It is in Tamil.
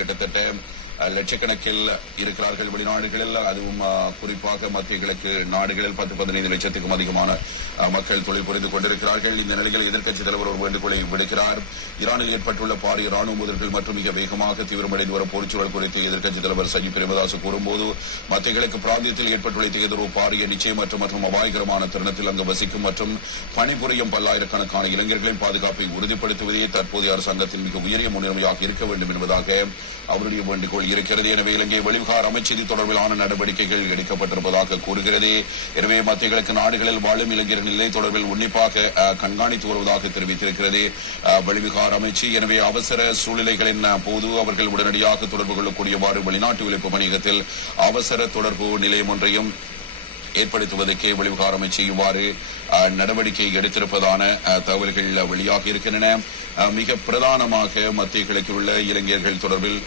கிட்டத்தட்ட லட்சக்கணக்கில் இருக்கிறார்கள் வெளிநாடுகளில். அதுவும் குறிப்பாக மத்திய கிழக்கு நாடுகளில் 10-15 லட்சத்துக்கும் அதிகமான மக்கள் தொழில் புரிந்து கொண்டிருக்கிறார்கள். இந்த நிலையில் எதிர்க்கட்சித் தலைவர் ஒரு வேண்டுகோளை விடுக்கிறார். ஈரானில் ஏற்பட்டுள்ள பாரிய ராணுவ மோதல்கள் மற்றும் மிக வேகமாக தீவிரமடைந்து வரும் போர்ச்சூழல் குறித்து எதிர்க்கட்சித் தலைவர் சஜித் பிரேமதாஸ் கூறும்போது, மத்திய கிழக்கு பிராந்தியத்தில் ஏற்பட்டுள்ள இத்தகைய பாரிய நிச்சயமற்ற மற்றும் அபாயகரமான தருணத்தில் அங்கு வசிக்கும் மற்றும் பணிபுரியும் பல்லாயிரக்கணக்கான இளைஞர்களின் பாதுகாப்பை உறுதிப்படுத்துவதே தற்போதைய அரசாங்கத்தின் மிக உயரிய முன்னுரிமையாக இருக்க வேண்டும் என்பதாக அவருடைய வேண்டுகோள் இருக்கிறது. எனவே இலங்கை வெளிவிகார அமைச்சது தொடர்பிலான நடவடிக்கைகள் எடுக்கப்பட்டிருப்பதாக கூறுகிறது. எனவே மத்திய கிழக்கு நாடுகளில் வாழும் இளைஞர் நிலை தொடர்பில் உன்னிப்பாக கண்காணித்து வருவதாக தெரிவித்திருக்கிறது வெளிவிகார அமைச்சு. எனவே அவசர சூழ்நிலைகளின் போது அவர்கள் உடனடியாக தொடர்பு கொள்ளக்கூடியவாறு வெளிநாட்டு ஒலிப்பு பணியகத்தில் அவசர தொடர்பு நிலையம் ஒன்றையும் ஏற்படுத்துவதற்கே வெளிவிகார அமைச்சு இவ்வாறு நடவடிக்கை எடுத்திருப்பதான தகவல்கள் வெளியாக இருக்கின்றன. மிக பிரதானமாக மத்திய கிழக்கில் உள்ள இளைஞர்கள் தொடர்பில்